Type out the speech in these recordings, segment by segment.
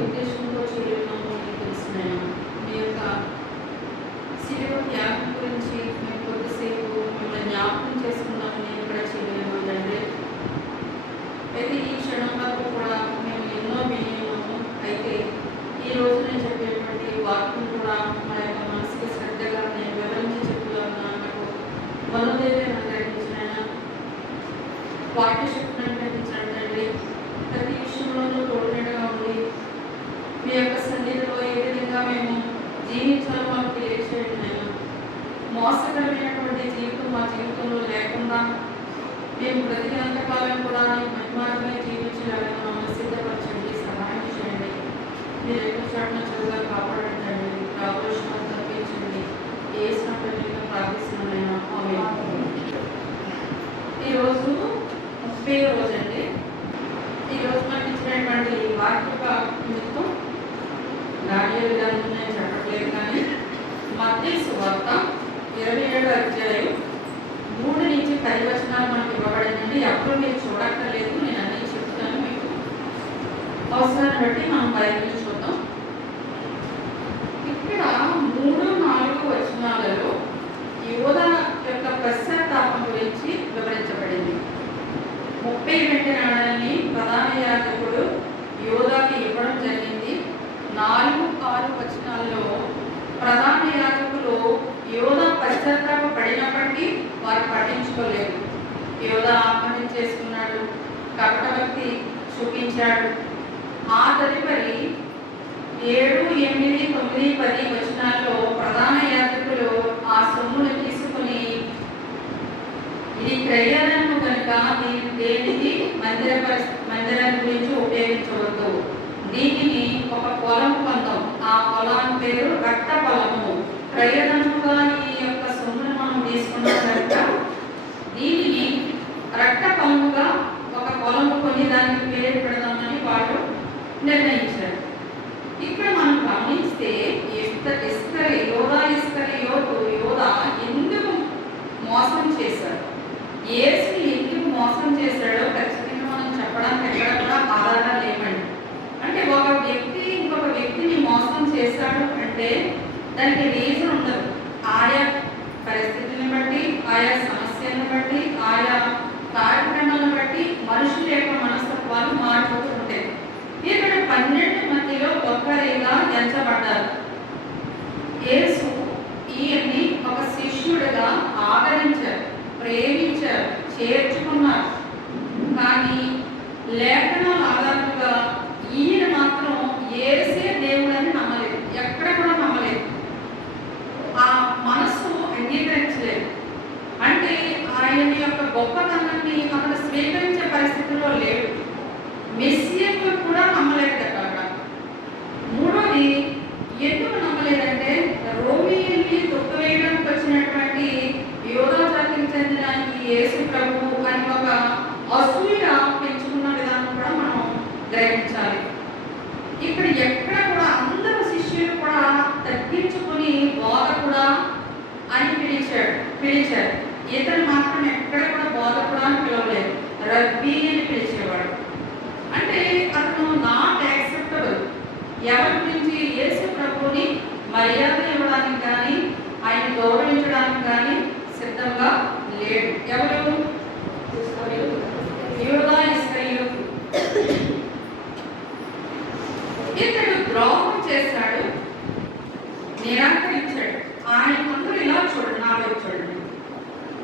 ఉద్దేశంతో చేయడం తెలిసిన మీ యొక్క శిలువ త్యాగం గురించి మేము కొద్దిసేపు మిమ్మల్ని జ్ఞాపకం చేసుకున్నాము. నేను ఇక్కడ చేయలేము తండ్రి. అయితే ఈ క్షణం వరకు కూడా మేము ఎన్నో వినియోగము. అయితే ఈ రోజు నేను చెప్పేటువంటి వాక్యం కూడా మా యొక్క మనసుకి శ్రద్ధగా నేను వివరించి చెప్తున్నాను. నాకు మనోదైతే అనుగ్రహించిన వాక్య శక్తిని అనుగ్రహించండి. ప్రతి విషయంలోనూ తోడుగా ఉండి మీ యొక్క సన్నిధిలో ఏ విధంగా మేము జీవించాలో మాకు తెలియచేయండి. నేను మోసకరమైనటువంటి జీవితం మా జీవితంలో లేకుండా మేము బ్రతికినంత కాలం కూడా మహిమార్గంగా జీవించాలని మమ్మల్ని సిద్ధపరచండి, సహాయం చేయండి. మీరు ఎక్కడ చాటున చదువుగా కాపాడండి, రావాల్సిన తప్పించండి. ఏ సమయంలో ప్రార్థిస్తున్నామైనా ఈరోజు 30వ రోజు అండి. ఈరోజు మనకి ఇచ్చినటువంటి వాక్య నిమిత్తం నాట్య విధానం నేను చెప్పట్లేదు, కానీ మత్తయి సువార్త 27వ అధ్యాయం 3 నుంచి 10 వచనాలు మనకి ఇవ్వబడిందండి. ఎప్పుడు మీరు చూడక్కర్లేదు, నేను అన్నీ చెప్తాను. మీకు అవసరాన్ని బట్టి మనం బైబిల్ చూద్దాం. ఇక్కడ 3-4 వచనాలలో యోధా యొక్క పశ్చాత్తాపం గురించి వివరించబడింది. 30 వెండి నాణాన్ని ప్రధాన యాజకుడు యోధాకి ఇవ్వడం జరిగింది. 4-6 వచనాల్లో ప్రధాన యాజకులు యోధా పశ్చాత్తాప పడినప్పటికీ వారు పట్టించుకోలేదు. యోధా ఆత్మహత్య చేసుకున్నాడు, కపటభక్తి చూపించాడు. ఆ తదుపరి 7, 8, 9, 10 వచనాల్లో ప్రధాన యాజకులు ఆ సొమ్మును తీసుకుని ఇది క్రయధనము కనుక దేనికి మందిరం గురించి ఉపయోగించవద్దు, దీనిని ఒక పొలం పొందాం, ఆ పొలాన్ని పేరు రక్త పొలము, క్రయధనముగా ఈ యొక్క సొమ్మును మనం తీసుకున్నాం కనుక దీనిని రక్త పొలముగా ఒక పొలము కొని దానికి పేరు పెడదామని వాళ్ళు నిర్ణయించారు. ఇక్కడ మనం గమనిస్తే యోధా ఎందుకు మోసం చేశాడు, యేసుని ఎందుకు మోసం చేశాడో ఖచ్చితంగా మనం చెప్పడానికి ఎక్కడ కూడా ఆధారాలు లేవండి. అంటే ఒక వ్యక్తి ఇంకొక వ్యక్తిని మోసం చేశాడు అంటే దానికి రీజన్ ఉండదు. ఆయా పరిస్థితిని బట్టి, ఆయా సమస్యలను బట్టి, ఆయా కార్యక్రమాలను బట్టి మనుషుల యొక్క మనస్తత్వాలు మారిపోతూ ఉంటాయి. ఇక్కడ 12 మందిలో ఒక్కరిగా ఎంచబడ్డారు. యేసు ఈయన్ని ఒక శిష్యుడిగా ఆదరించారు, ప్రేమించారు, చేర్చుకున్నారు. కానీ లేఖనాల ఆధారంగా ఈయన మాత్రం యేసే దేవుడని నమ్మలేదు, ఎక్కడ కూడా నమ్మలేదు, ఆ మనస్సు అంగీకరించలేదు. అంటే ఆయన యొక్క గొప్పతనాన్ని అతను స్వీకరించే పరిస్థితిలో లేడు. మెస్సియాను కూడా నమ్మలేదట. మూడోది ఎందుకు నమ్మలేదంటే రోమియోని తొక్కువేయడానికి వచ్చినటువంటి యోధా జాతికి చెందిన ఈ యేసు ప్రభువు అని ఒక అసూయ పెంచుకున్న విధానం కూడా మనం గ్రహించాలి. ఇక్కడ ఎక్కడ కూడా అందరూ శిష్యులు కూడా తగ్గించుకుని బోధకుడా అని పిలిచారు. ఇతను మాత్రం ఎక్కడ కూడా బోధకుడా అని పిలవలేదు, రబ్బీ అని పిలిచేవాడు. అంటే అతను నాట్ యాక్సెప్టబుల్. ఎవరి గురించి యేసు ప్రభువుని మర్యాద ఇవ్వడానికి కానీ ఆయన గౌరవించడానికి కానీ సిద్ధంగా లేడు. ఎవరు? యూదా ఇస్కరియోతు. ఇతడు ద్రోహం చేశాడు, నిరాకరించాడు. ఆయన అందరూ ఇలా చూడండి, నా వైపు చూడండి.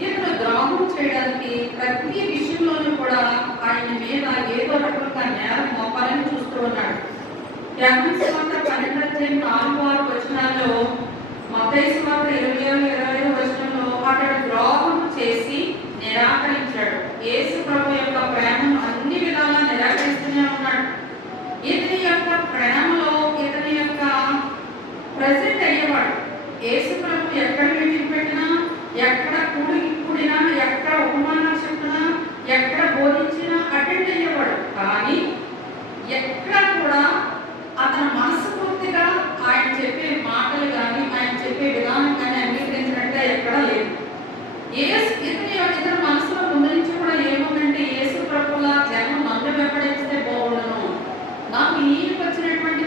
ఇతను ద్రోహం చేయడానికి ప్రతి విషయంలోనూ కూడా ఆయన మీద ఏదో రకంగా నేరం మోపాలని చూస్తూ ఉన్నాడు. యోహాను సువార్త 12-4-6 వచనాల్లో, మత్తయి సువార్త 20-25 వచనంలో అతడు ద్రోహం చేసి నిరాకరించాడు. యేసు ప్రభు యొక్క ప్రేమను అన్ని విధాలా నిరాకరిస్తూనే ఉన్నాడు. ఇతని యొక్క ప్రేమలో ఇతని యొక్క ప్రజెంట్ అయ్యేవాడు. యేసు ప్రభు ఎక్కడ మీటింగ్ పెట్టినా, ఎక్కడ కూడినా, ఎక్కడ ఉపమానాలు చెప్పినా, ఎక్కడ బోధించినా అటెండ్ అయ్యేవాడు. కానీ ఎక్కడ కూడా అతని మనస్ఫూర్తిగా ఆయన చెప్పే మాటలు కానీ ఆయన చెప్పే విధానం కానీ అంగీకరించినట్టే ఎక్కడా లేదు. ఇతని మనసులో ముందు నుంచి కూడా ఏముందంటే యేసు ప్రభువుల జనం నన్ను వెంబడిస్తే బాగుండను, నాకు ఈయనకు వచ్చినటువంటి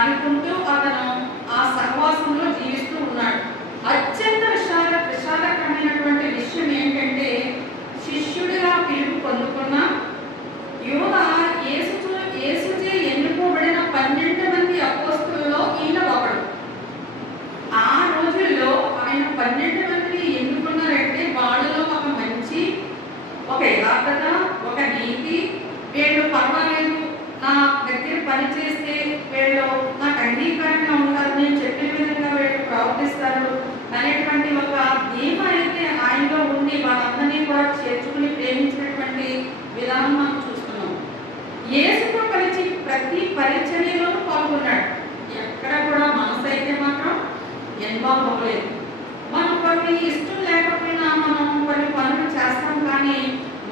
అనుకుంటూ అతను ఆ సహవాసంలో జీవిస్తూ ఉన్నాడు. అత్యంత విషాదకరమైనటువంటి విషయం ఏంటంటే, శిష్యుడిగా పిలుపు పొందుకున్న యూదా యేసుచే ఎన్నుకోబడిన 12 మంది అపోస్తలుల్లో ఈయన ఒకడు. ఆ రోజుల్లో ఆయన 12 మందిని ఎన్నుకున్నారంటే వాళ్ళలో ఒక మంచి, ఒక యథార్థత, ఒక నీతి, వీళ్ళు పర్వాలేదు, నా దగ్గర పని చేస్తే వీళ్ళు నాకు అంగీకారంగా ఉంటారు, నేను చెప్పిన విధంగా వీళ్ళు ప్రవర్తిస్తారు అనేటువంటి ఒక ధీమా అయితే ఆయనలో ఉండి వాళ్ళందరినీ కూడా చేర్చుకుని ప్రేమించినటువంటి విధానం మనం చూస్తున్నాం. యేసుతో కలిసి ప్రతి పరిచర్యలోనూ పాల్గొన్నాడు. ఎక్కడ కూడా మనసు అయితే మాత్రం ఇన్వాల్వ్ అవ్వలేదు. మనం కొన్ని ఇష్టం లేకపోయినా మనం కొన్ని పనులు చేస్తాం, కానీ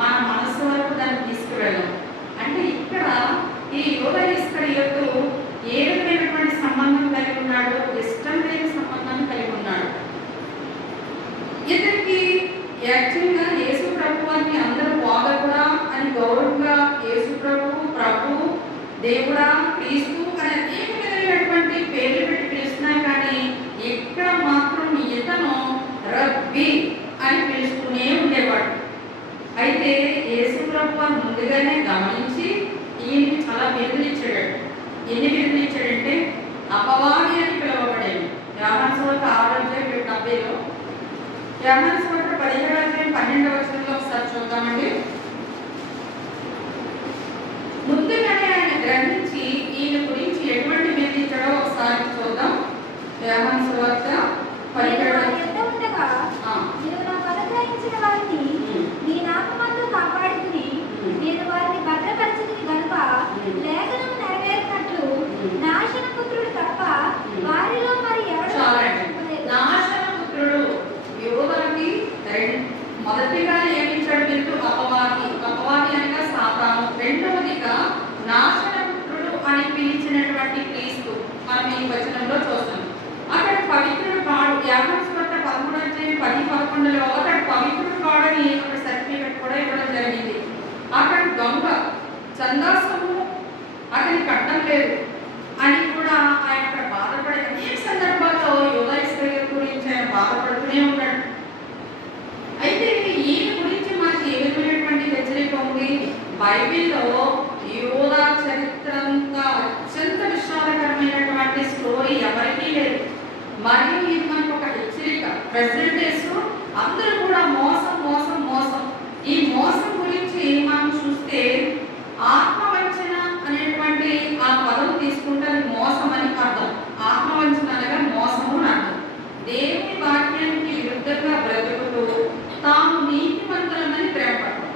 మన మనసు వరకు దాన్ని తీసుకువెళ్ళాం. అంటే ఇక్కడ ఈ యూదా ఇస్కరియోతు ఏ విధమైనటువంటి సంబంధం కలిగి ఉన్నాడు? ఇష్టం లేని సంబంధాన్ని కలిగి ఉన్నాడు. ఇతనికి యాక్చువల్గా యేసు ప్రభు అని అందరూ వాగకుడా అని గౌరవంగా యేసు ప్రభు దేవుడా, క్రీస్తు అని అనేక విధమైనటువంటి పేర్లు పెట్టి పిలుస్తున్నా, కానీ ఎక్కడ మాత్రం ఇతను రబ్బీ అని పిలుస్తూనే ఉండేవాడు. అయితే యేసు ప్రభు ముందుగానే గమనించి ఈయనకి చాలా బిరుదులు ఇచ్చాడు. ఎన్ని బిరుదులు ఇచ్చాడంటే, అపవాది అని పిలువబడేది. యోహాను సువార్త 6:70లో, యోహాను సువార్త 17:12 ఒకసారి చూద్దామండి. ముందుగానే ఆయన గ్రహించి ఈయన గురించి ఎటువంటి బిరుదు ఇచ్చాడో ఒకసారి చూద్దాం. యోహాను సువార్త 17 లేఖనము నెరవేరినట్లు నాశనపుత్రుడు తప్ప వారిలో మరి ఎవరు నాశనపుత్రుడు యూదాకి మొదటిగా ఏమిచ్చాడు? బిరుదు అపవాది. అపవాది అనగా సాతాను. రెండవదిగా నాశనపుత్రుడు అని పిలిచినటువంటి క్రీస్తు మనం ఈ వచనంలో చూస్తాం. అక్కడ పవిత్రుడు కాడు. యోహాను సువార్త 13:10-11లో అక్కడ పవిత్రుడు కాడని ఒక సర్టిఫికెట్ కూడా ఇవ్వడం జరిగింది. అక్కడ దొంగ చందాసము అతని కట్టం లేదు అని కూడా ఆయన అక్కడ బాధపడే అనేక సందర్భాల్లో యూదా ఇస్కరియోతు గురించి ఆయన బాధపడుతూనే ఉన్నాడు. అయితే ఈయన గురించి మనకి ఏ విధమైనటువంటి హెచ్చరిక ఉంది? బైబిల్లో యూదా చరిత్ర అంతా అత్యంత విషాదకరమైనటువంటి స్టోరీ ఎవరికీ లేదు. మరియు ఇది మనకు ఒక హెచ్చరిక. ప్రెసిడెంట్ యేసు అందరూ కూడా మోసం మోసం మోసం. ఈ మోసం గురించి మనం చూస్తే ఆత్మవంచన అనేటువంటి ఆ పదం తీసుకుంటే మోసం అని అర్థం. ఆత్మవంచన అనగా మోసము అని అర్థం. దేవుని వాక్యానికి విరుద్ధంగా బ్రతుకుతూ తాము నీతిమంతులమని ప్రేమపడతాం.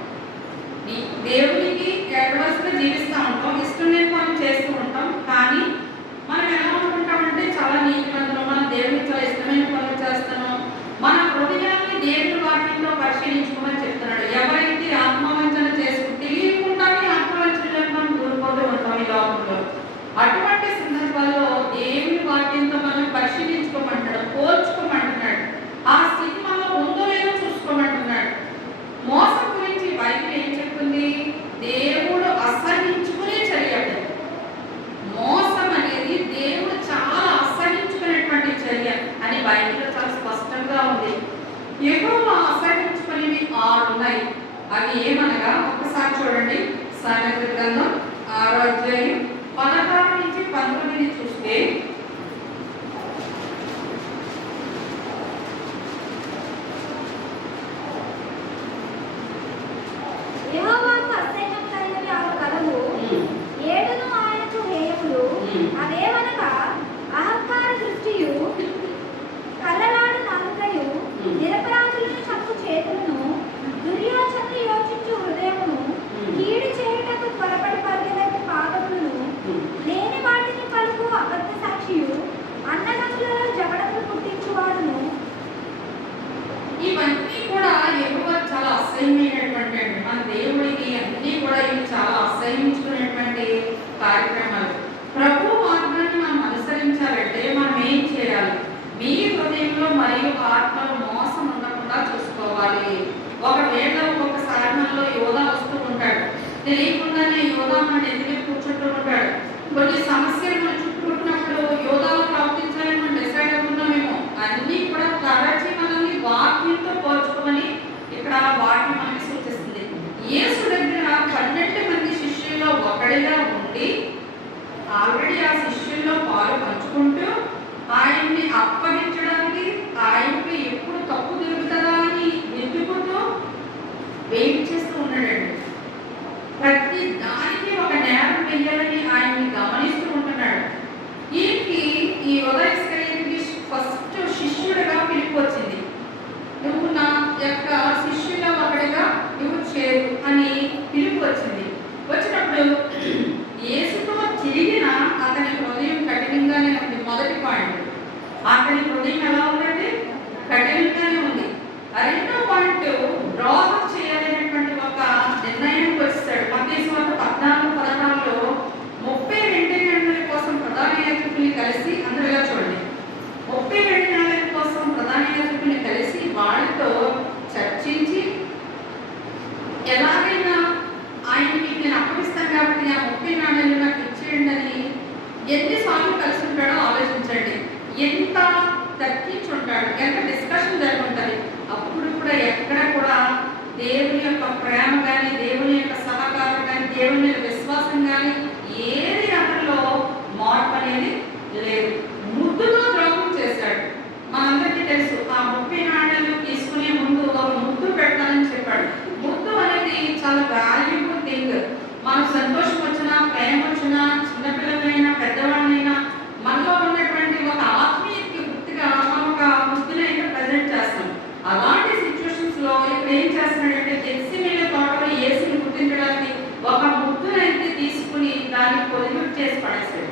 దేవునికి ఎడవలసిన జీవిస్తూ ఉంటాం, ఇష్టం లేని పనులు చేస్తూ ఉంటాం. కానీ మనం ఎలా అనుకుంటామంటే చాలా నీతిమంతులు, మనం దేవునికి చాలా ఇష్టమైన పనులు చేస్తున్నాం. మన హృదయాన్ని దేవుని వాక్యంలో పరిశీలించుకోమని చెప్తున్నాడు. ఎవరైతే ఆత్మవంచన చేసుకుని తెలియకుండానే ఆత్మవంచనలో మనం దూరిపోతూ ఉంటాం ఈ లోకంలో. అటువంటి సందర్భాల్లో దేవుని వాక్యంతో మనం పరిశీలించుకోమంటాడు, పోల్చుకోమంటున్నాడు. ఆ స్థితి మనలో ఉందో లేదో చూసుకోమంటున్నాడు. మోసం గురించి బైబిల్ ఏం చెప్తుంది? దేవుడు అసహించుకునే చర్య. మోసం అనేది దేవుడు చాలా అసహించుకునేటువంటి చర్య అని బైబిల్లో చాలా స్పష్టంగా ఉంది. యెహోవా అసహించుకునేవి 6 ఉన్నాయి. అవి ఏమనగా ఒకసారి చూడండి. సామెతల గ్రంథం 6:16-19 చూస్తే, యెహోవాకు అసహ్యమైనవి 6 కలవు. 7 ఆయనకు హేయములు. అవేమనగా అహంకార దృష్టియు, కళ్ళలాడు నాలుకయు, నిరపరాధులను చంపు చేతులను, దుర్యోచనలు యోచించు హృదయమును, కీడు చేయుటకు త్వరపడి పరిగెత్తు పాదములను, లేని వాటిని పలుకు అబద్ధ సాక్షియు, అన్నదమ్ములలో జగడములు పుట్టించువాడును. ఇవన్నీ కూడా యెహోవా చాలా అసహ్యమైనటువంటి, మన దేవుడికి అన్నీ కూడా ఇవి చాలా అసహ్యించుకునేటువంటి కార్యక్రమాలు. ప్రభు మార్గాన్ని మనం అనుసరించాలంటే మనం ఏం చేయాలి? మీ హృదయంలో మరియు ఆత్మలో మోసం ఉండకుండా చూసుకోవాలి. ఒకవేళ ఒక్కొక్క సాధనంలో యోధా వస్తూ ఉంటాడు, తెలియకుండానే యోధా మన ఎదురు కూర్చుంటూ ఉంటాడు. కొన్ని సమస్యలు మనం చుట్టుకుంటున్నప్పుడు ఉంది. ఆల్రెడీ ఆ శిష్యుల్లో పాలు పంచుకుంటూ ఆయన్ని అప్పగించడానికి ఆయనకి ఎప్పుడు తప్పు దొరుకుతుందా అని వెతుకుతూ వెయిట్ చేస్తూ ఉన్నాడండి. ప్రతి దానికి ఒక నేరం వెయ్యాలని ఆయన్ని గమనిస్తూ ఉంటున్నాడు. ఈయనకి ఈ యూదా ఇస్కరియోతుకి ఫస్ట్ శిష్యుడిగా పిలుపు వచ్చింది. నువ్వు నా యొక్క శిష్యుల ఒకటిగా నువ్వు చేరు అని పిలుపు వచ్చింది. వచ్చినప్పుడు యేసుతో తిరిగిన అతని హృదయం కఠినంగానే ఉంది. మొదటి పాయింట్, అతని హృదయం ఎలా ఉందండి? కఠినంగానే ఉంది. రెండో పాయింట్, ద్రోహం చేయాలనేటువంటి ఒక నిర్ణయానికి వచ్చేసాడు. మత్తయి సువార్త 14:16లో 32 గంటల కోసం ప్రధాన యాజకుల్ని కలిసి, అందరూ ఇలా చూడండి, 32 గంటల కోసం ప్రధాన యాజకుల్ని కలిసి వాళ్ళతో చర్చించి ఎలాగైనా ఆయనకి నేను అప్పగిస్తాను కాబట్టి ఆ 30 నాణ్యాలు నాకు ఇచ్చేయండి అని ఎన్నిసార్లు కలిసి ఉంటాడో ఆలోచించండి. ఎంత తగ్గించుంటాడు, ఎంత డిస్కషన్ జరుగుతుంది. అప్పుడు కూడా ఎక్కడ కూడా దేవుని యొక్క ప్రేమ కానీ, దేవుని యొక్క సహకారం కానీ, దేవుని యొక్క విశ్వాసం కానీ ఏది అతనిలో మార్పు అనేది లేదు. ముద్దుగా ద్రోహం చేశాడు. మనందరికీ తెలుసు, ఆ 30 నాణ్యాలు తీసుకునే ముందు ఒక ముద్దు పెడతానని చెప్పాడు. ముద్దు అనేది చాలా వాల్యుబుల్ థింగ్. మనకు సంతోషం వచ్చినా, ప్రేమ వచ్చినా, చిన్నపిల్లలైనా పెద్దవాళ్ళైనా మనలో ఉన్నటువంటి ఒక ఆత్మీయతకి గుర్తుగా మనం ఒక ముద్దునైతే ప్రజెంట్ చేస్తాం. అలాంటి సిచ్యువేషన్స్ లో ఇప్పుడు ఏం చేస్తున్నాడంటే గెత్సెమనే తోటలో యేసుని గుర్తించడానికి ఒక ముద్దునైతే తీసుకుని దాన్ని పొదిగు చేసి పడేశాడు.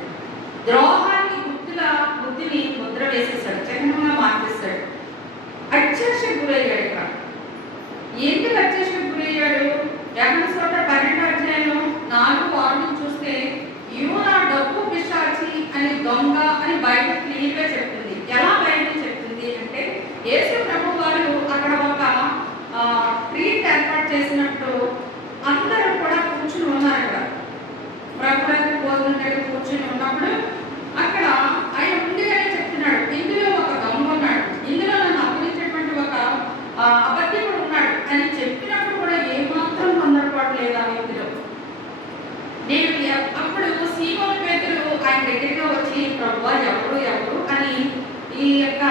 ద్రోహానికి గుర్తుగా బుద్ధిని ముద్ర వేసేసాడు, చక్కగా మార్చేశాడు. అత్యాశకు గురయ్యాడు. ఇక్కడ ఎందుకు అత్యాశకు గురయ్యాడు? యోహాను సువార్త 12:4-6 చూస్తే యూదా డబ్బు పిశాచి అని, దొంగ అని బైబిల్ క్లియర్గా చెప్తుంది. ఎలా బైబిల్ చెప్తుంది అంటే, యేసు ప్రభు వారు అక్కడ ఒక ట్రీట్ ఏర్పాటు చేసినట్టు అందరూ కూడా కూర్చుని ఉన్నారు. అక్కడ ప్రభుత్వ భోజనం దగ్గర కూర్చుని ఉన్నప్పుడు అక్కడ ఆయన ముందుగానే చెప్తున్నాడు, ఇందులో ఒక దొంగ ఉన్నాడు, ఇందులో నన్ను అప్పగించేటువంటి ఒక అబద్ధికుడు ఉన్నాడు అని చెప్పినప్పుడు కూడా ఏమాత్రం తొందరపాటు లేదు ఆ వ్యక్తిలో. నేను అప్పుడు సీమోను పేతురు ఆయన దగ్గరగా వచ్చి, ప్రభువా ఎవరు అని ఈ యొక్క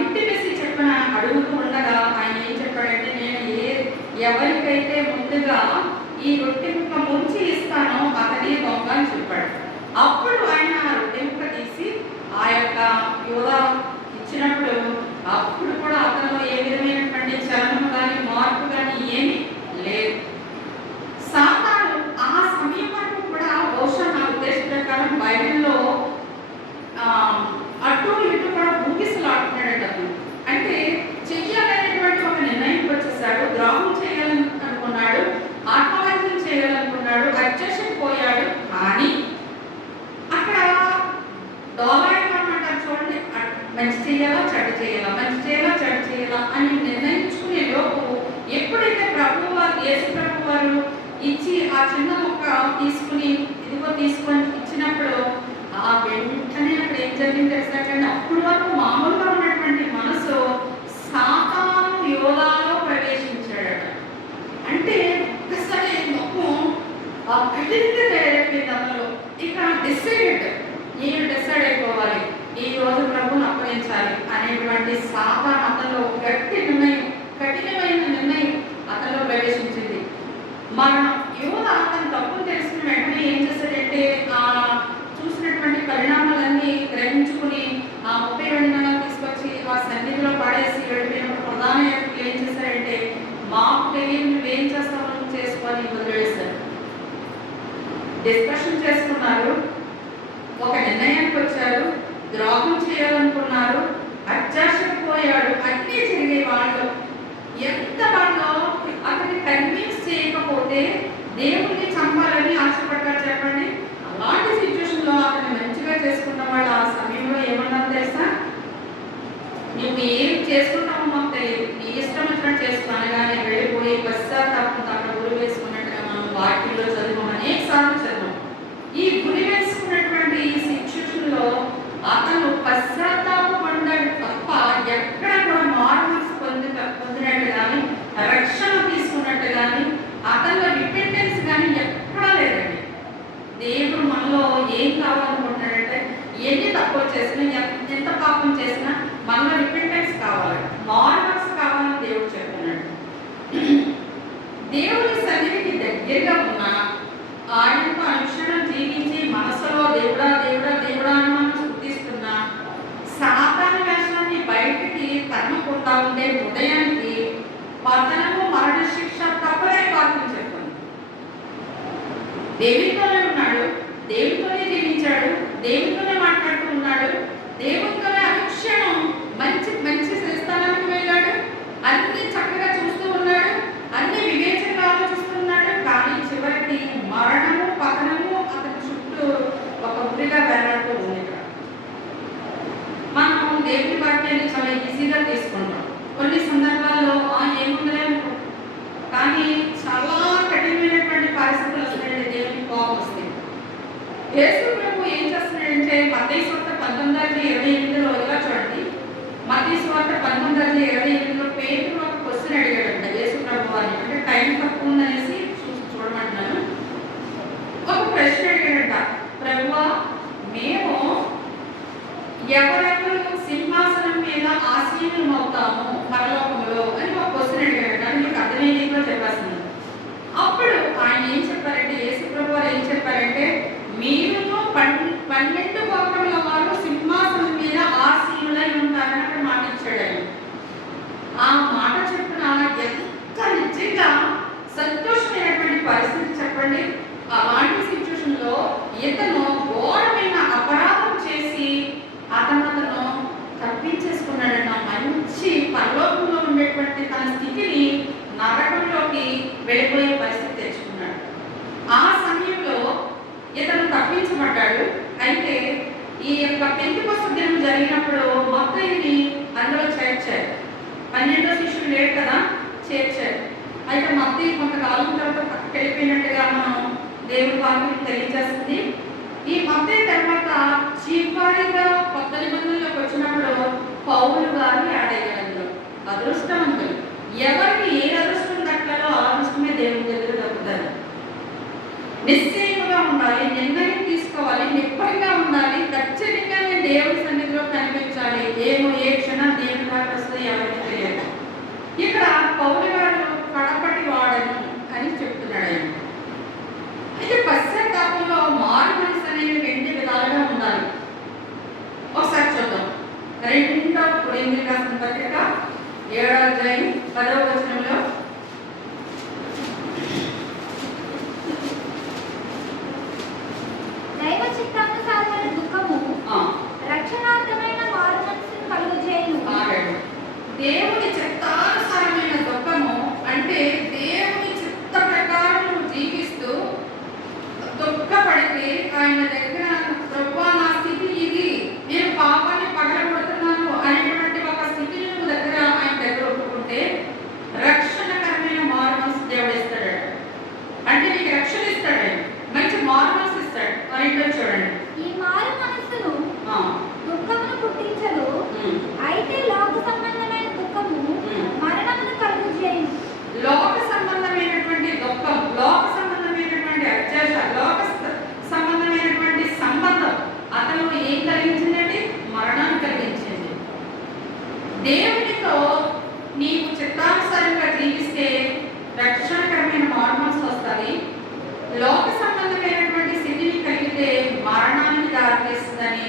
ఇంటిమెసి చెప్పిన అడుగుతూ ఉండగా ఆయన ఏం చెప్పాడంటే, నేను ఎవరికైతే ముందుగా ఈ రొట్టె ముక్క ముంచి ఇస్తానో అతనే దొంగ అని చెప్పాడు. అప్పుడు ఆయన ఆ రొట్టె ముక్క తీసి ఆ యొక్క యూదా ఇచ్చినప్పుడు అప్పుడు కూడా అతనిలో ఏ విధమైనటువంటి చలనం కానీ, మార్పు కానీ ఏమీ లేదు. సాతాను ఆ సమయం వరకు కూడా బహుశా నా ఉద్దేశం ప్రకారం బైబిల్లో అటు ఇటు కూడా ఊగిసలాడుతున్నాడు. అతను అంటే చెయ్యాలనేటువంటి ఒక నిర్ణయంకి వచ్చేసాడు. ద్రోహం చేయాలని అనుకున్నాడు, ఆత్మహత్యం చేయాలనుకున్నాడు, అత్యాశకు పోయాడు. కానీ అక్కడ డోలాయమంటారు చూడండి, మంచి చేయాలా చెడ్డ చేయాలా, మంచి చేయాలా చెడ్డ చేయాలా అని నిర్ణయించుకునే లోపు ఎప్పుడైతే యేసు ప్రభు వారు ఇచ్చి ఆ చిన్న మొక్క తీసుకుని ఇదిగో తీసుకొని ఇచ్చినప్పుడు ఆ వెంటనే అక్కడ ఏం జరిగింది తెలుసంటే, అప్పుడు వరకు మామూలుగా ఉన్నటువంటి మనసు సాతాను యోధాలో ప్రవేశించాడట. అంటే ఒక్కసారి మొత్తం కఠినంగా తయారైపోయింది అతను. ఇక నేను డిసైడ్ అయిపోవాలి, ఈ రోజు ప్రభువుని అప్పగించాలి అనేటువంటి సాతాను అతనిలో కఠినమైన నిర్ణయం అతనిలో ప్రవేశించింది. మన యువత అతను తప్పులు తెలిసిన వెంటనే ఏం చేశాడంటే, చూసినటువంటి పరిణామాలన్నీ గ్రహించుకుని ఆ 32 నాణాలు తీసుకొచ్చి ఆ సన్నిధిలో పడేసి వెళ్ళిపోయినప్పుడు ప్రధాన యాజకులు ఏం చేశారంటే, మాకు తెలియదు నువ్వేం చేస్తావు నువ్వు చేసుకొని వదిలేశారు. డిస్కషన్ చేసుకున్నారు, ఒక నిర్ణయానికి వచ్చారు, ద్రోహం చేయాలనుకున్నారు, అత్యాశకు పోయాడు. అన్నీ జరిగే వాళ్ళు ఎంత వాళ్ళు అతన్ని కన్విన్స్ చేయకపోతే దేవుణ్ణి చంపాలని ఆశపడ్డారు చెప్పండి. అలాంటి సిచ్యువేషన్లో అతన్ని మంచిగా చేసుకున్న వాళ్ళు ఆ సమయంలో ఏమన్నారు తెలుసా, నువ్వు ఏం చేసుకుంటామో మాకు తెలియదు, నీ ఇష్టం వచ్చినట్టు చేసుకున్నాను కానీ వెళ్ళిపోయి పశ్చాత్తాపంతో అక్కడ గురి వేసుకున్నట్టుగా మనం వాటిల్లో చదివాం, అనేక సార్లు చదివాం. ఈ గురి వేసుకున్నటువంటి ఈ సిచ్యువేషన్లో అతను పశ్చాత్తాపడ్డాడు తప్ప ఎక్కడ కూడా మార్పులు పొందినట్టు కానీ, రక్షణ తీసుకున్నట్టు కానీ, అతనిలో రిపెంటెన్స్ కానీ ఎక్కడా లేదండి. దేవుడు దేవునితోనే ఉన్నాడు, దేవునితోనే జీవించాడు, దేవునితోనే మాట్లాడుతూ ఉన్నాడు, దేవునితోనే అనుక్షణం మంచి మంచి స్థానానికి వెళ్ళాడు, అన్ని చక్కగా చూస్తూ ఉన్నాడు, అన్ని వివేచనగా ఆలోచిస్తున్నాడు. కానీ చివరికి మరణము పతనము అతని చుట్టూ ఒక ఉరిగా వేలాడుతూ ఉంది. మనం దేవుని వాక్యాన్ని చాలా ఈజీగా తీసుకుంటాం. కొన్ని సందర్భాల్లో ఏముందనే అనుకుంటాం, కానీ చాలా కఠినమైనటువంటి పరిస్థితులు వస్తున్నాయండి. దేవుని కోపం వస్తుంది. యేసు ప్రభు ఏం చేస్తున్నాడంటే మత్తయి సువార్త 19:28లో ఇలా చూడండి. మత్తయి సువార్త 19:28లో పేతురు ఒక క్వశ్చన్ అడిగాడంట యేసు ప్రభు వారిని. అంటే టైం తక్కువ ఉందనేసి చూడమంటున్నాను. ఒక ప్రశ్న అడిగాడంట, ప్రభువా మేము ఎవరెవరు సింహాసనం మీద ఆసీనులం అవుతాము పరలోకంలో అని ఒక క్వశ్చన్ అడిగాడంట. మీకు అర్థమయ్యేదిగా చెప్పేస్తున్నాను. అప్పుడు ఆయన ఏం చెప్పారంటే, యేసు ప్రభు వారు ఏం చెప్పారంటే, మీరును 12 గోత్రముల వారు సింహాసనం మీద ఆసీనులై ఉంటారని అక్కడ మాట ఇచ్చాడు ఆయన. ఆ మాట చెప్పిన ఎంత నిజంగా సంతోషమైనటువంటి పరిస్థితి చెప్పండి. అలాంటి సిచ్యువేషన్ లో ఇతను ఘోరమైన అపరాధం చేసి అతను తప్పించేసుకున్నాడన్న మంచి పరలోకంలో ఉండేటువంటి తన స్థితిని నరకంలోకి వెళ్ళిపోయే పరిస్థితి తెచ్చుకున్నాడు. ఆ సమయంలో ఇతను తప్పించబడ్డాడు. అయితే ఈ యొక్క పెంతెకొస్తు దినం జరిగినప్పుడు మత్తయిని అందులో చేర్చారు. 12 శిష్యులు లేరు కదా, చేర్చారు. అయితే మత్తయి కొంతకాలం తర్వాత పక్కకి వెళ్ళిపోయినట్టుగా మనం దేవుని వాక్యం తెలియజేస్తుంది. ఈ మత్తయి తర్వాత చివరిగా కొత్త నిబంధనలోకి వచ్చినప్పుడు పౌలు గారు ఆడేయడంలో అదృష్టవంతులు. ఎవరికి ఏ అదృష్టం దక్కాలో ఆ అదృష్టమే దేవుని దగ్గర దక్కుతారు. నిశ్చయంగా ఉండాలి, నిర్ణయం తీసుకోవాలి, నిబ్బరంగా ఉండాలి, ఖచ్చితంగా నేను దేవుని సన్నిధిలో కనిపించాలి. ఏ క్షణం దేవుని దాకా వస్తే ఎవరికి తెలియదు. ఇక్కడ పౌలు గారు కడపటి వాడను అని చెప్తున్నాడు ఆయన. అయితే పశ్చాత్తాపంలో మారు మనసు అనేది 2 విధాలుగా ఉండాలి. ఒకసారి చూద్దాం. 2 కొరింథీయులకు రాసిన పత్రిక 7వ అధ్యాయం 10వ వచనంలో, దైవ చిత్తానుసారమైన దుఃఖము రక్షణార్థమైన మారు మనసును కలుగజేయును. దేవుని చిత్తానుసారమైన దుఃఖము అంటే దేవుని చిత్త ప్రకారం నువ్వు జీవిస్తూ దుఃఖపడితే ఆయన దగ్గర, ప్రభువా నా స్థితి ఇది, నేను పాపాన్ని పగలగొడుతున్నాను అనేటువంటి ఒక స్థితిని నువ్వు దగ్గర ఆయన దగ్గర ఒప్పుకుంటే రక్షణకరమైన మారు మనసు దేవుడు ఇస్తాడు. అంటే నీకు రక్షణ ఇస్తాడు, మంచి మారు మనసు ఇస్తాడు. ఇంట్లో చూడండి, ఈ మారు మనస్సును దుఃఖమును పుట్టించదు. అయితే లోక సంబంధమైన దుఃఖము మరణమును కలుగజేయును. లోక సంబంధమైనటువంటి దుఃఖం, లోక సంబంధమైనటువంటి అత్యాశ, లోక సంబంధమైనటువంటి సంబంధం అతను ఏం కలిగించిందండి? మరణాన్ని కలిగించింది. దేవునితో నీకు చిత్తానుసారంగా జీవిస్తే రక్షణకరమైన మారు మనసు వస్తుంది. లోక సంబంధమైనటువంటి స్థితిని కలిగితే మరణానికి దారితీస్తుందని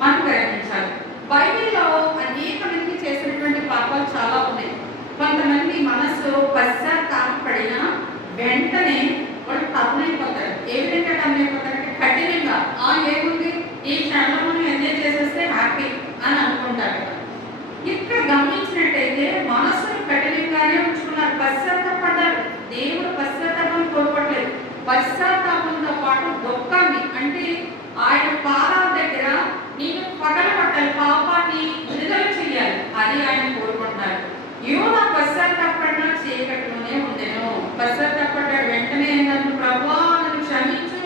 మనం గ్రహించాలి. బైబిల్లో అనేక మంది చేసినటువంటి పాపాలు చాలా ఉన్నాయి. కొంతమంది మనసు పశ్చాత్తాపడిన వెంటనే వాళ్ళు టర్న్ అయిపోతారు. ఏ విధంగా టర్న్ అయిపోతారంటే కఠినంగా ఏముంది ఈ క్షణంలో మనం ఎంజాయ్ చేసేస్తే హ్యాపీ అని అనుకుంటారు. ఇక్కడ గమనించినట్టయితే మనసును కఠినంగానే ఉంచుకున్నారు, పశ్చాత్తాపడ్డారు. దేవుడు పశ్చాత్తాపం కోరుకోవట్లేదు. పశ్చాత్తాపంతో పాటు దుఃఖాన్ని, అంటే ఆయన పాదాల దగ్గర నేను పగలగొట్టాలి, పాపాన్ని విడుదల చేయాలి, అది ఆయన కోరుకుంటున్నారు. యోనా పశ్చాత్తాపడిన చీకటిలోనే ఉండెను. పశ్చాత్తాపడ్డాడు. వెంటనే నన్ను ప్రభువా నన్ను క్షమించు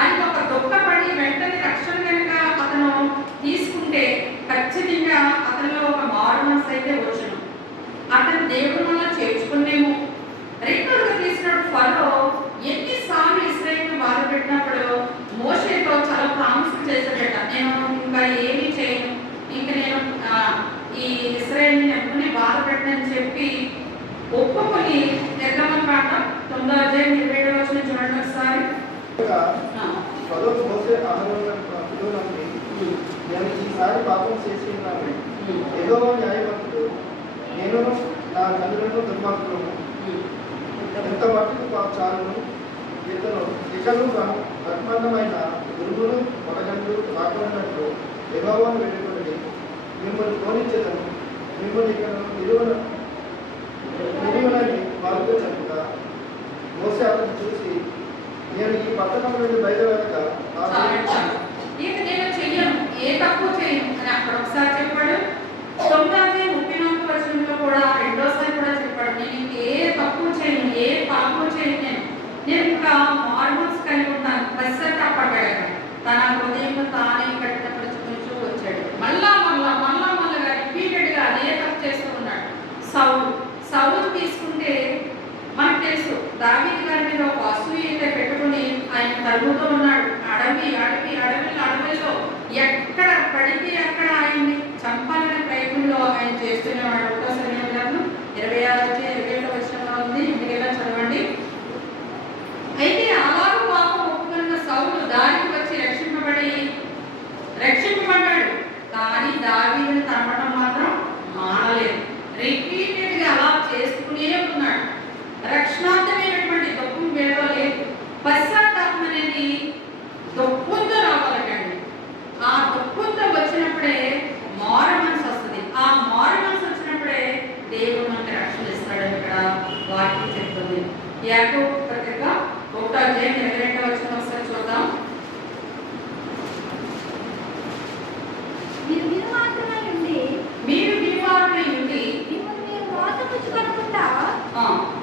అని ఒక దుఃఖపడి వెంటనే రక్షణ కనుక అతను తీసుకుంటే ఖచ్చితంగా అతనిలో ఒక మారు మనసు అయితే వచ్చును. అతను దేవుడు వల్ల చేర్చుకునేమో. రెండోగా తీసినప్పుడు ఫరో ఎన్నిసార్లు ఇశ్రాయేలును బాధ పెట్టినప్పుడు మోషేతో చాలా ప్రామిస్ చేశాడట, నేను ఇంకా ఏమీ చేయను, ఇంకా నేను ఈ ఇశ్రాయేలుని ఎప్పుడూ బాధ పెట్టనని చెప్పి ఒప్పుకొని నిర్గమన కాండ 9వ అధ్యాయం 27వ వచనం చూడండి ఒకసారి. నేను ఈసారి పాపం చేసి ఉన్నాను. ఏదో న్యాయవంతుడు నేను, నా తల్లులను దుర్మార్గులను ఎంత మట్టుకు చాలును. ఇతను ఇకను అత్మందమైన గురువులు మొదగండు రాకున్నట్లు యెహోవాను వేడుకొనుడి. మిమ్మల్ని పోనించదను. మిమ్మల్ని ఇకను నిలువనని వారితో చెప్పుగా మోసే అతను చూసి, నేను ఈ పట్టణం నుండి బయలువెళ్ళగా ఇక నేను చెయ్యను, ఏ తప్పు చేయను అని అక్కడ ఒకసారి చెప్పాడు. 9:34 వచనంలో కూడా రెండోసారి కూడా చెప్పాడు, నేను ఏ తప్పు చేయను, ఏ పాపం చేయను, నేను ఇంకా మార్మల్స్ కలిగి ఉంటాను. పశ్చాత్తాపడ్డాడు. తన హృదయం తానే కట్టినపరుచుకుంటూ వచ్చాడు. మళ్ళా రిపీటెడ్గా అదే తప్పు చేస్తూ ఉన్నాడు. సౌలు తీసుకుంటే మనకు తెలుసు, దావీదు గారి మీద ఒక అసూయ అయితే పెట్టుకుని ఆయన తరుగుతూ ఉన్నాడు. అడవిలో ఎక్కడ పడితే అక్కడ ఆయన్ని చంపాలనే ప్రయత్నంలో ఆయన చేస్తున్నవాడు. ఒకటోసారి 26-27 వర్షంలో ఉంది, ఇంటికెళ్ళా చదవండి. అయితే అలాగే పాపం ఒప్పుకున్న సౌలు దారికి వచ్చి రక్షింపబడ్డాడు. కానీ దావీదుని తరమడం మాత్రం మానలేదు. రిపీటెడ్గా అలా చేసుకునే ఉన్నాడు. రక్షణార్థమైనటువంటి దుఃఖం వేరే లేదు. పశ్చాత్తాపం అనేది దుఃఖంతో రావాలండి. ఆ దుఃఖంతో వచ్చినప్పుడే మారు మనసు వస్తుంది. ఆ మారు మనసు వచ్చినప్పుడే దేవుడు మనకి రక్షణ ఇస్తాడని ఇక్కడ వాక్యం చెప్తుంది. యాకోబు పత్రిక 1:22 ఒకసారి చూద్దాం. మీరు వినివారమై ఉండి మీరు మోసపుచ్చుకొనకుండా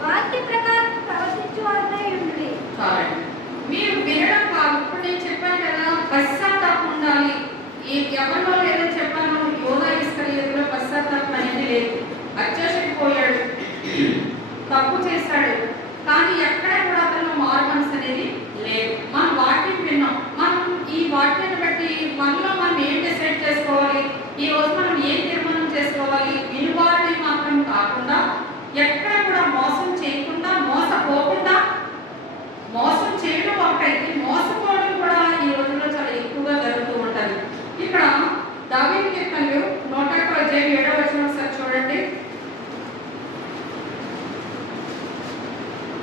వాక్య ప్రకారం ప్రవర్తించువారై ఉండుడి. చాలండి. మీరు వినడం కాదు. ఇప్పుడు నేను చెప్పాను కదా, పశ్చాత్తాపం ఉండాలి. ఎవరిలో ఏదో చెప్పాను, యోగా ఇస్కరియోతులో పశ్చాత్తాపం అనేది లేదు. అత్యాశకు పోయాడు, తప్పు చేశాడు, కానీ ఎక్కడ కూడా అతను మారు మనసు అనేది లేదు. మనం వాక్యం విన్నాం. మనం ఈ వాక్యాన్ని బట్టి మనలో మనం ఏం డిసైడ్ చేసుకోవాలి, ఈ రోజు మనం ఏం తీర్మానం చేసుకోవాలి. వినువారిని మాత్రం కాకుండా ఎక్కడ కూడా మోసం చేయకుండా, మోసపోకుండా, మోసం చేయడం ఒకటైతే మోసపోవడం కూడా ఈ రోజుల్లో చాలా ఎక్కువగా జరుగుతూ ఉంటుంది. ఇక్కడ దావీదు కీర్తనలు 107 ఒకసారి చూడండి.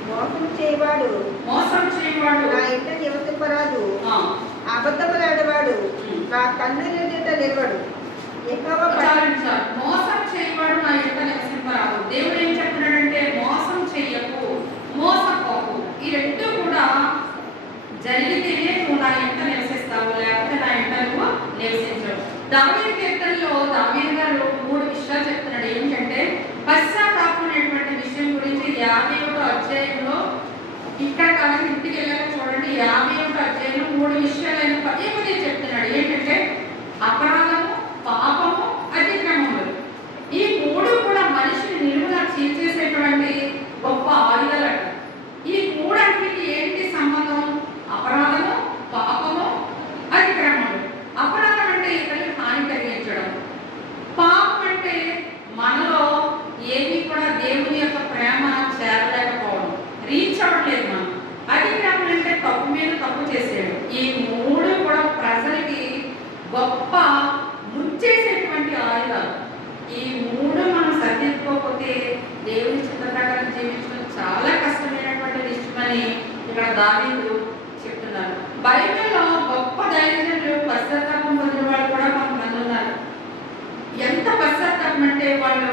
మోసం చేయవాడు నా ఇంట నివసింపరాదు, అబద్ధములాడేవాడు నా కన్నుల ఎదుట నిలవడు. మోసం చేయవాడు నా ఇంట నివసింపరాదు. దేవుడు ఏం చెప్తున్నాడంటే, మోసం చెయ్యకు, మోసపోకు. ఈ రెండు కూడా జరిగితేనే నువ్వు నా ఇంట నివసిస్తావు, లేకపోతే నా ఇంట నువ్వు నివసించవు. దావీదు కీర్తనలో దావీదు గారు 3 విషయాలు చెప్తున్నాడు. ఏంటంటే పశ్చాత్తాపం అనేటువంటి విషయం గురించి 51వ అధ్యాయంలో, ఇక్కడ కాదు ఇంటికి వెళ్ళాక చూడండి, 51వ అధ్యాయంలో 3 విషయాలు ఆయన పదే చెప్తున్నాడు. ఏంటంటే అపరాధము, పాపము, అతిక్రమములు. ఈ 3 కూడా మనిషిని నిలువుగా చీల్చేసేటువంటి గొప్ప ఆయుధాలు. ఈ 3 ఏంటి సంబంధం? అపరాధము, పాపము, అతిక్రమములు. అపరాధం అంటే ఇతరులకు హాని కలిగించడం. పాపం అంటే మనలో ఏమీ కూడా దేవుని యొక్క ప్రేమ చేరలేకపోవడం, రీచ్ అవ్వట్లేదు మనం. అతిక్రమం అంటే తప్పు మీద తప్పు చేసేయడం. ఈ 3 కూడా ప్రజలకి గొప్ప ముంచేసేటువంటి ఆయుధాలు. ఈ 3 మనం సరిదిద్దుకోకపోతే దేవుని చిత్త ప్రకారం జీవించడం చాలా కష్టమైనటువంటి విషయమని ఇక్కడ దావీదు చెప్తున్నారు. బైబిల్లో గొప్ప ధైర్యంలో పశ్చాత్తాపం పొందిన వాళ్ళు కూడా కొంతమంది ఉన్నారు. ఎంత పశ్చాత్తాపం అంటే వాళ్ళు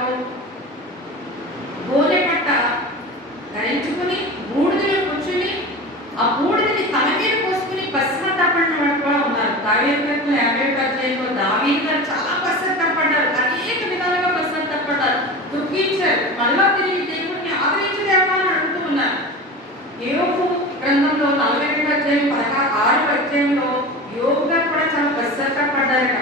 గోనె పట్ట ధరించుకుని బూడిదలో కూర్చుని ఆ బూడిదని తల మీద పోసుకుని పశ్చాత్తాపడిన వాళ్ళు కూడా ఉన్నారు. దావీదు కీర్తన 51వ అధ్యాయంలో దావీదు గారు చాలా పశ్చాత్తాపడ్డారు. అనేక విధాలుగా పశ్చాత్తాపడ్డారు, దుఃఖించారు, మళ్ళా తిరిగి దేవుడిని ఆదరించలేమా అని అడుగుతూ ఉన్నారు. యోబు గ్రంథంలో 42వ అధ్యాయం 16వ అధ్యాయంలో యోబు గారు కూడా చాలా పశ్చాత్తాపడ్డారట.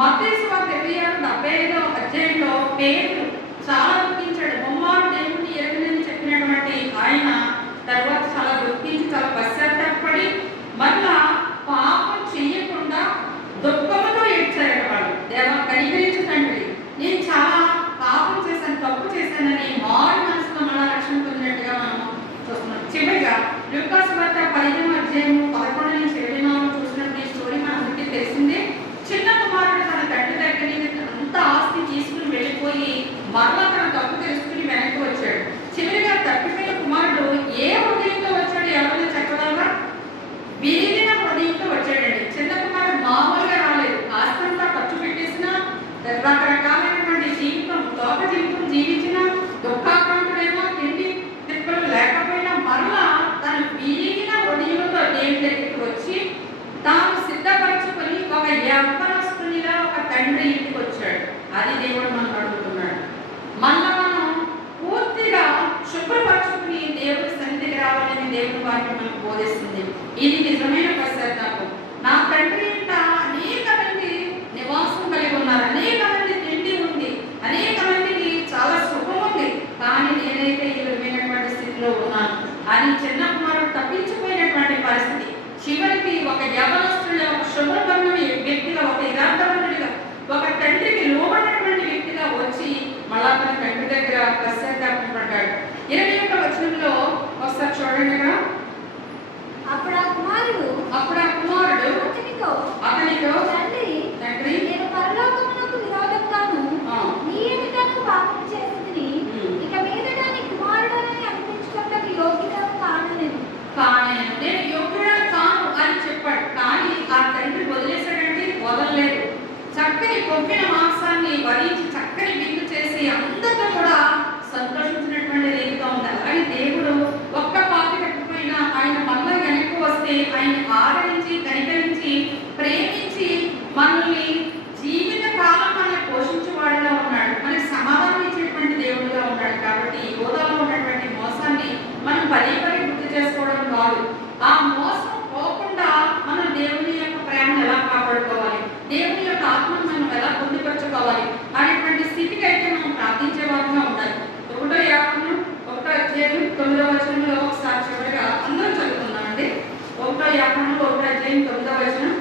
మత్తయి సువార్త 75వ అధ్యాయంలో పేతురు చాలా దుఃఖించాడు. బొమ్మారు దేవుడిని ఎరగనని చెప్పినటువంటి ఆయన తర్వాత చాలా దుఃఖించి చాలా పశ్చాత్తాపడి మళ్ళా పాపం చెయ్యకుండా దుఃఖంతో ఏడ్చారట వాళ్ళు. దేవా కనికరించు తండ్రి, నేను చాలా పాపం చేశాను, తప్పు చేశానని మారు మనసులో మళ్ళా రక్షణ పొందినట్టుగా మనం చూస్తున్నాం. చివరిగా లూకా సువార్త 15వ అధ్యాయం 11-24 చూసినప్పుడు ఈ స్టోరీ మనకి తెలిసిందే. చిన్న కుమారుడు తన తండ్రి దగ్గర నుంచి అంత ఆస్తి తీసుకుని వెళ్ళిపోయి మరలా తన తాను సిద్ధపరచుకొని ఒక యవ్వనస్తునిగా ఒక తండ్రి ఇంటికి వచ్చాడు. అది దేవుడు మనం అడుగుతున్నాడు. మళ్ళా మనం పూర్తిగా శుభ్రపరచుకుని దేవుడి సన్నిధికి రావాలని దేవుడి వాక్యం మనకు బోధిస్తుంది. ఇది నిజమైన పశ్చాత్తాపం. నా తండ్రి ఇంట అనేక మంది నివాసం కలిగి ఉన్నారు, అనేక మంది తిండి ఉంది, అనేక మందికి చాలా సుఖం ఉంది, కానీ నేనైతే ఈ విధమైనటువంటి స్థితిలో ఉన్నాను అని చిన్న కుమారుడు తప్పించిపోయినటువంటి పరిస్థితి. చివరికి ఒక యవనస్తుడిగా, ఒక శుభ్రపరమైన వ్యక్తిగా, ఒక యథార్థవంతుడిగా, ఒక తండ్రికి లోబడినటువంటి వ్యక్తిగా వచ్చి మళ్ళా తన తండ్రి దగ్గర పశ్చాత్తాపం పడ్డాడు. 21వ వచనంలో ఒకసారి చూడండి. అప్పుడు ఆ కుమారుడు అతనితో తండ్రి, తండ్రి నేను పరలోకమునకు విరోధంగాను నీ ఎదుటను పాపం చేసితిని. ఇక మీదట నీ కుమారుడనని అనిపించుకోవడానికి యోగ్యుడను కాననేను. నేను యోగ్యుడా కాను అని చెప్పాడు. కానీ ఆ తండ్రి వదిలేశాడంటే వదలలేదు. చక్కని కొవ్విన మాంసాన్ని వరించి చక్కని విందు చేసి అందరితో కూడా సంతోషించినటువంటి రీతిగా ఉంది. అలాగే దేవుడు ఒక్క పాపి కట్టుకుపోయినా ఆయన మళ్ళీ వెనక్కి వస్తే ఆయన ఆదరించి, కనికరించి, ప్రేమించి మనల్ని జీవిత కాలం మనల్ని పోషించేవాడుగా ఉన్నాడు, మనకి సమాధానం ఇచ్చేటువంటి దేవుడుగా ఉన్నాడు. కాబట్టి ఈ హోదాలో ఉన్నటువంటి మోసాన్ని మనం పదే పదే గుర్తు చేసుకోవడం కాదు. ఆ మోసం పోకుండా మనం దేవుని యొక్క ప్రేమను ఎలా కాపాడుకోవాలి, దేవుని యొక్క ఆత్మను మనం ఎలా పొందుపరచుకోవాలి అనేటువంటి స్థితికి అయితే మనం ప్రార్థించే వారంగా ఉండాలి. 1 యాకోబు 1వ అధ్యాయం 9వ వచనంలో ఒకసారి చివరిగా అందరం చదువుతున్నామండి. 1 యాకోబు 1వ అధ్యాయం 9వ వచనం.